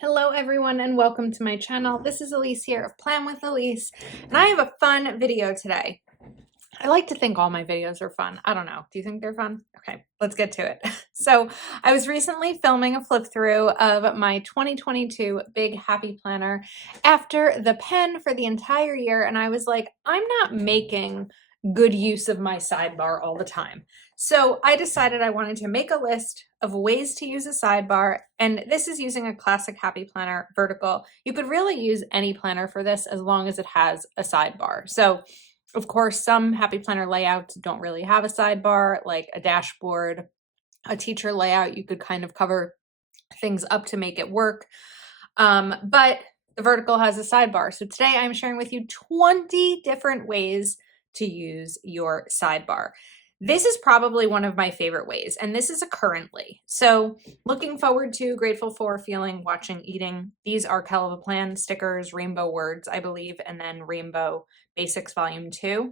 Hello everyone and welcome to my channel. This is Elise here of Plan with Elise, and I have a fun video today. I like to think all my videos are fun. I don't know. Do you think they're fun? Okay, let's get to it. So I was recently filming a flip through of my 2022 Big Happy Planner after the pen for the entire year, and I was like, I'm not making good use of my sidebar all the time. So I decided I wanted to make a list of ways to use a sidebar, and this is using a classic Happy Planner vertical. You could really use any planner for this as long as it has a sidebar. So of course, some Happy Planner layouts don't really have a sidebar, like a dashboard, a teacher layout. You could kind of cover things up to make it work. But the vertical has a sidebar. So today I'm sharing with you 20 different ways to use your sidebar. This is probably one of my favorite ways, and this is a currently. So looking forward to, grateful for, feeling, watching, eating. These are Hell of a Plan stickers, rainbow words, I believe, and then rainbow basics volume 2.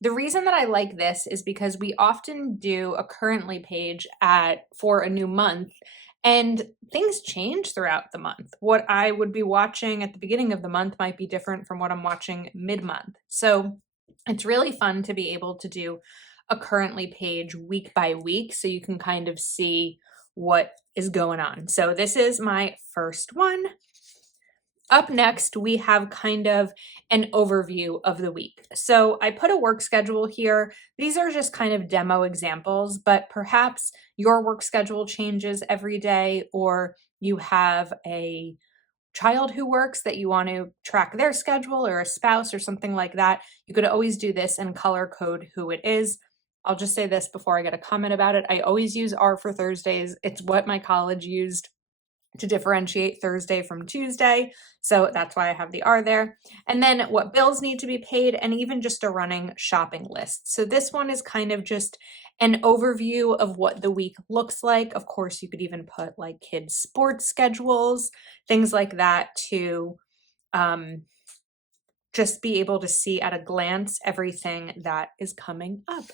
The reason that I like this is because we often do a currently page for a new month, and things change throughout the month. What I would be watching at the beginning of the month might be different from what I'm watching mid-month. So it's really fun to be able to do a currently page week by week so you can kind of see what is going on. So this is my first one. Up next, we have kind of an overview of the week. So I put a work schedule here. These are just kind of demo examples, but perhaps your work schedule changes every day, or you have a child who works that you want to track their schedule, or a spouse or something like that. You could always do this and color code who it is. I'll just say this before I get a comment about it. I always use R for Thursdays. It's what my college used to differentiate Thursday from Tuesday. So that's why I have the R there. And then what bills need to be paid, and even just a running shopping list. So this one is kind of just an overview of what the week looks like. Of course, you could even put like kids' sports schedules, things like that, to just be able to see at a glance everything that is coming up.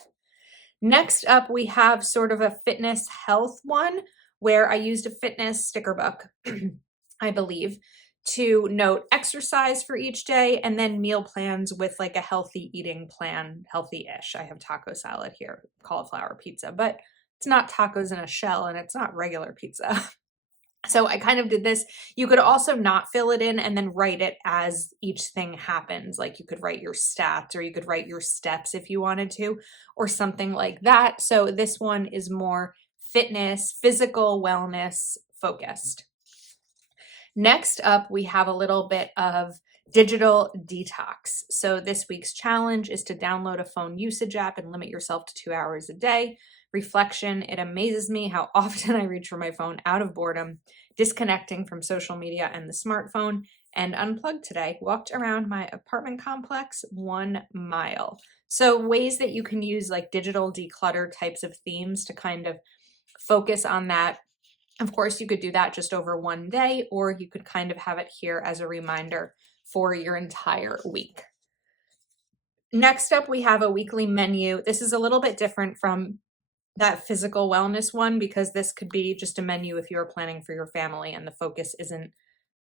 Next up, we have sort of a fitness health one where I used a fitness sticker book, I believe, to note exercise for each day, and then meal plans with like a healthy eating plan, healthy-ish. I have taco salad here, cauliflower pizza, but it's not tacos in a shell and it's not regular pizza. So I kind of did this. You could also not fill it in and then write it as each thing happens. Like you could write your stats, or you could write your steps if you wanted to, or something like that. So this one is more fitness, physical wellness focused. Next up, we have a little bit of digital detox. So this week's challenge is to download a phone usage app and limit yourself to 2 hours a day. Reflection, it amazes me how often I reach for my phone out of boredom, disconnecting from social media and the smartphone, and unplugged today. Walked around my apartment complex 1 mile. So ways that you can use like digital declutter types of themes to kind of focus on that. Of course, you could do that just over one day, or you could kind of have it here as a reminder for your entire week. Next up, we have a weekly menu. This is a little bit different from that physical wellness one, because this could be just a menu if you're planning for your family and the focus isn't,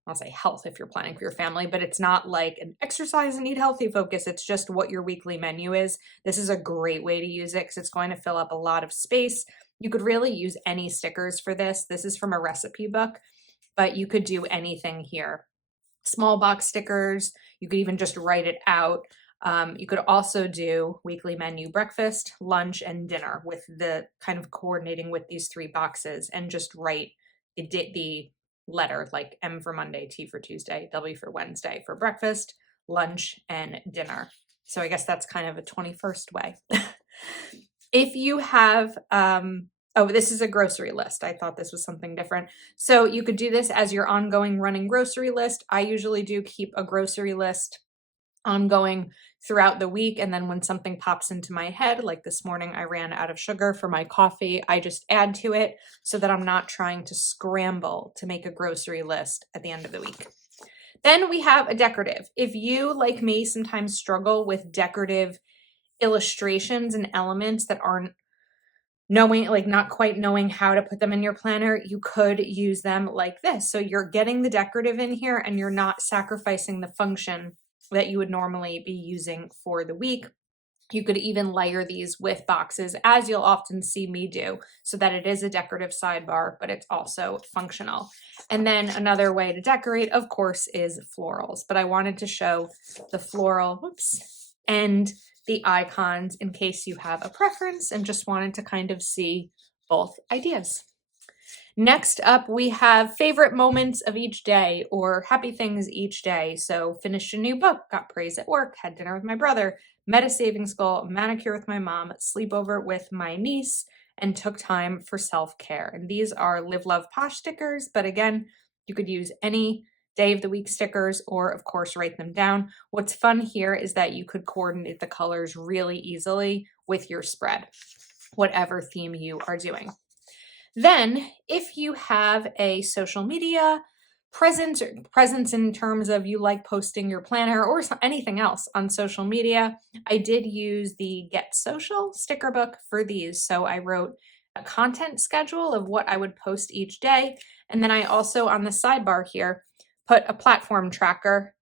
I'll say health if you're planning for your family, but it's not like an exercise and eat healthy focus. It's just what your weekly menu is. This is a great way to use it because it's going to fill up a lot of space. You could really use any stickers for this. This is from a recipe book, but you could do anything here. Small box stickers, you could even just write it out. You could also do weekly menu breakfast, lunch, and dinner with the kind of coordinating with these 3 boxes, and just write the letter like M for Monday, T for Tuesday, W for Wednesday for breakfast, lunch, and dinner. So I guess that's kind of a 21st way. If you have, oh, this is a grocery list. I thought this was something different. So you could do this as your ongoing running grocery list. I usually do keep a grocery list ongoing throughout the week, and then when something pops into my head, like this morning I ran out of sugar for my coffee, I just add to it so that I'm not trying to scramble to make a grocery list at the end of the week. Then we have a decorative. If you, like me, sometimes struggle with decorative illustrations and elements that aren't knowing, like not quite knowing how to put them in your planner, you could use them like this. So you're getting the decorative in here and you're not sacrificing the function that you would normally be using for the week. You could even layer these with boxes, as you'll often see me do, so that it is a decorative sidebar, but it's also functional. And then another way to decorate, of course, is florals. But I wanted to show the floral, and the icons in case you have a preference and just wanted to kind of see both ideas. Next up, we have favorite moments of each day or happy things each day. So finished a new book, got praise at work, had dinner with my brother, met a savings goal, manicure with my mom, sleepover with my niece, and took time for self-care. And these are Live Love Posh stickers, but again, you could use any day of the week stickers or of course write them down. What's fun here is that you could coordinate the colors really easily with your spread, whatever theme you are doing. Then if you have a social media presence in terms of you like posting your planner or anything else on social media, I did use the Get Social sticker book for these. So I wrote a content schedule of what I would post each day. And then I also on the sidebar here put a platform tracker.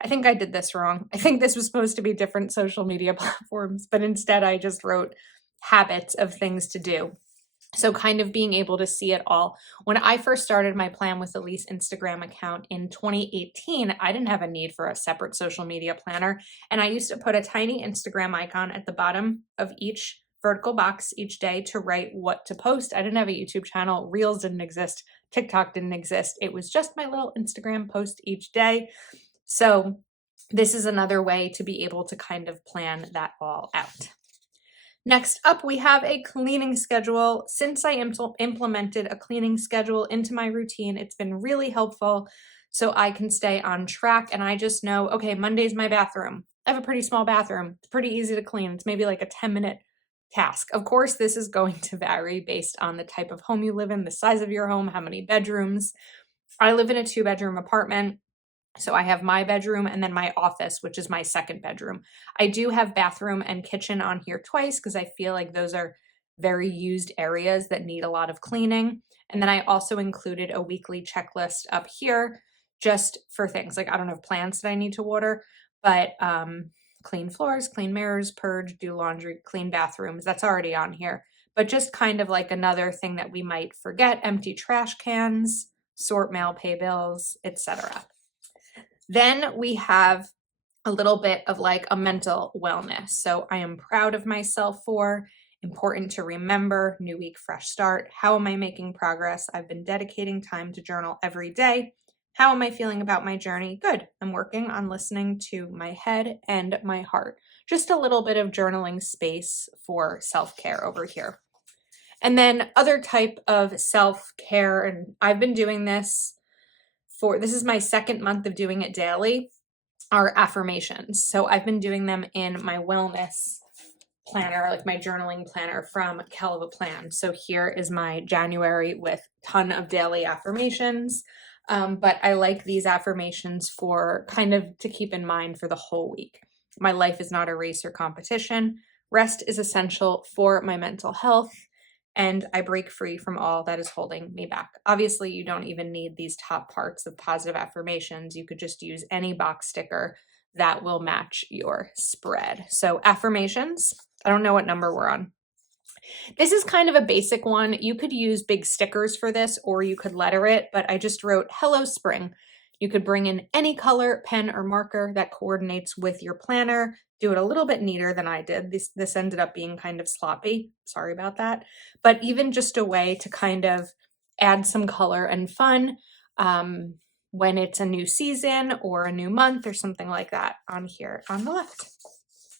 I think I did this wrong. I think this was supposed to be different social media platforms, but instead I just wrote habits of things to do. So kind of being able to see it all. When I first started my plan with the Elise Instagram account in 2018, I didn't have a need for a separate social media planner. And I used to put a tiny Instagram icon at the bottom of each vertical box each day to write what to post. I didn't have a YouTube channel. Reels didn't exist. TikTok didn't exist. It was just my little Instagram post each day. So this is another way to be able to kind of plan that all out. Next up, we have a cleaning schedule. Since I implemented a cleaning schedule into my routine, it's been really helpful so I can stay on track. And I just know, okay, Monday's my bathroom. I have a pretty small bathroom. It's pretty easy to clean. It's maybe like a 10-minute task. Of course, this is going to vary based on the type of home you live in, the size of your home, how many bedrooms. I live in a 2-bedroom apartment. So I have my bedroom and then my office, which is my second bedroom. I do have bathroom and kitchen on here twice because I feel like those are very used areas that need a lot of cleaning. And then I also included a weekly checklist up here just for things like I don't have plants that I need to water, but clean floors, clean mirrors, purge, do laundry, clean bathrooms. That's already on here. But just kind of like another thing that we might forget, empty trash cans, sort mail, pay bills, etc. Then we have a little bit of like a mental wellness. So I am proud of myself for, important to remember, new week, fresh start. How am I making progress? I've been dedicating time to journal every day. How am I feeling about my journey? Good. I'm working on listening to my head and my heart. Just a little bit of journaling space for self-care over here. And then other type of self-care, and I've been doing this this is my second month of doing it daily, are affirmations. So I've been doing them in my wellness planner, like my journaling planner from Hell of a Plan. So here is my January with a ton of daily affirmations. But I like these affirmations for kind of to keep in mind for the whole week. My life is not a race or competition. Rest is essential for my mental health. And I break free from all that is holding me back. Obviously, you don't even need these top parts of positive affirmations. You could just use any box sticker that will match your spread. So affirmations, I don't know what number we're on. This is kind of a basic one. You could use big stickers for this or you could letter it, but I just wrote, "Hello, spring." You could bring in any color, pen, or marker that coordinates with your planner. Do it a little bit neater than I did. This ended up being kind of sloppy. Sorry about that. But even just a way to kind of add some color and fun when it's a new season or a new month or something like that on here on the left.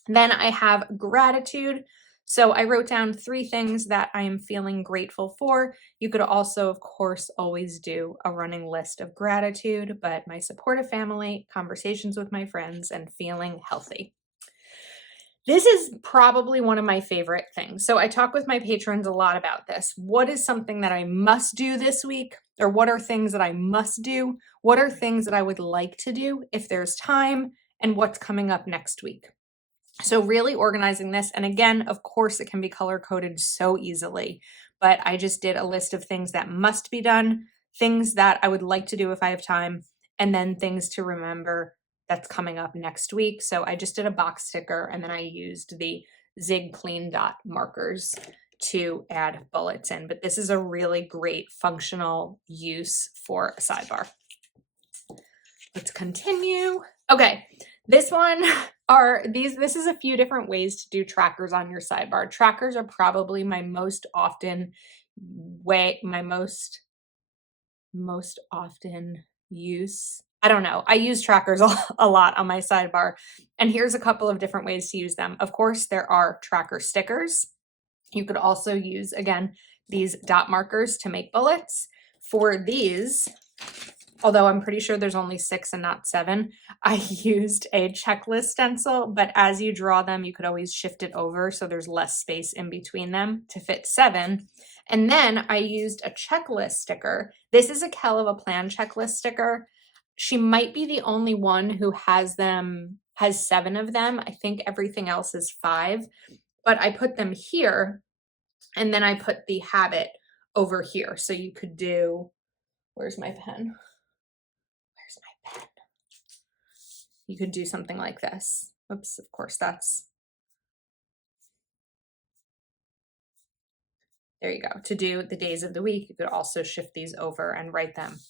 Then I have gratitude. So I wrote down 3 things that I am feeling grateful for. You could also, of course, always do a running list of gratitude, but my supportive family, conversations with my friends, and feeling healthy. This is probably one of my favorite things. So I talk with my patrons a lot about this. What is something that I must do this week? Or what are things that I must do? What are things that I would like to do if there's time? And what's coming up next week? So really organizing this, and again, of course, it can be color coded so easily, but I just did a list of things that must be done, things that I would like to do if I have time, and then things to remember that's coming up next week. So I just did a box sticker, and then I used the Zig Clean Dot markers to add bullets in, but this is a really great functional use for a sidebar. Let's continue. Okay, this one this is a few different ways to do trackers on your sidebar. Trackers are probably my most often use. I don't know. I use trackers a lot on my sidebar, and here's a couple of different ways to use them. Of course, there are tracker stickers. You could also use, again, these dot markers to make bullets. For these, although I'm pretty sure there's only 6 and not 7, I used a checklist stencil, but as you draw them, you could always shift it over so there's less space in between them to fit 7. And then I used a checklist sticker. This is a Kell of a Plan checklist sticker. She might be the only one who has 7 of them. I think everything else is 5. But I put them here, and then I put the habit over here. So you could do, where's my pen? Where's my pen? You could do something like this. Oops, of course that's, there you go. To do the days of the week, you could also shift these over and write them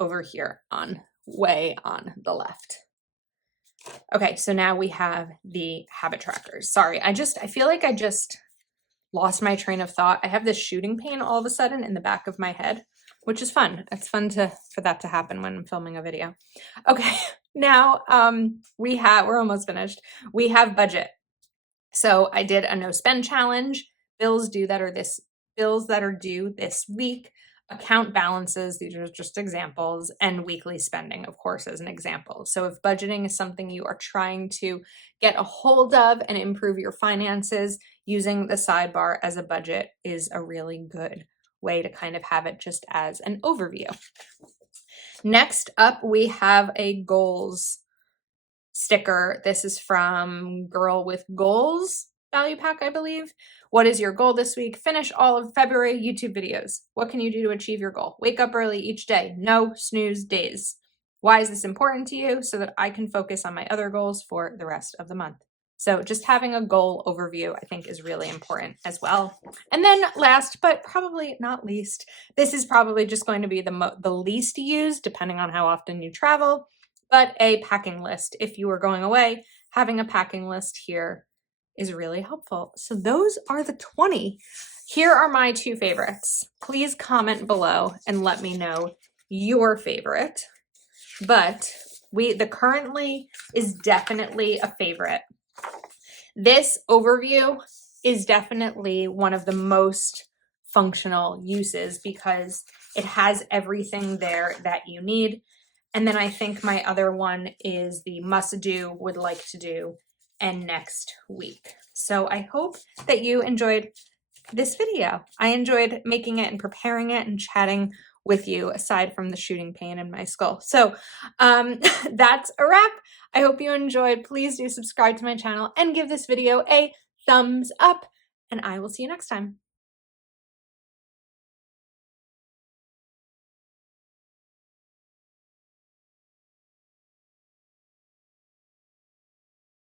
over here way on the left. Okay, so now we have the habit trackers. Sorry, I feel like I just lost my train of thought. I have this shooting pain all of a sudden in the back of my head, which is fun. It's fun for that to happen when I'm filming a video. Okay, now we're almost finished. We have budget. So I did a no spend challenge, bills that are due this week, account balances, these are just examples, and weekly spending, of course, as an example. So if budgeting is something you are trying to get a hold of and improve your finances, using the sidebar as a budget is a really good way to kind of have it just as an overview. Next up, we have a goals sticker. This is from Girl with Goals value pack, I believe. What is your goal this week? Finish all of February YouTube videos. What can you do to achieve your goal? Wake up early each day. No snooze days. Why is this important to you? So that I can focus on my other goals for the rest of the month. So just having a goal overview, I think, is really important as well. And then last, but probably not least, this is probably just going to be the least used, depending on how often you travel, but a packing list. If you are going away, having a packing list here is really helpful. So those are the 20. Here are my 2 favorites. Please comment below and let me know your favorite. But the currently is definitely a favorite. This overview is definitely one of the most functional uses because it has everything there that you need. And then I think my other one is the must do, would like to do, and next week. So I hope that you enjoyed this video. I enjoyed making it and preparing it and chatting with you aside from the shooting pain in my skull. So that's a wrap. I hope you enjoyed. Please do subscribe to my channel and give this video a thumbs up, and I will see you next time.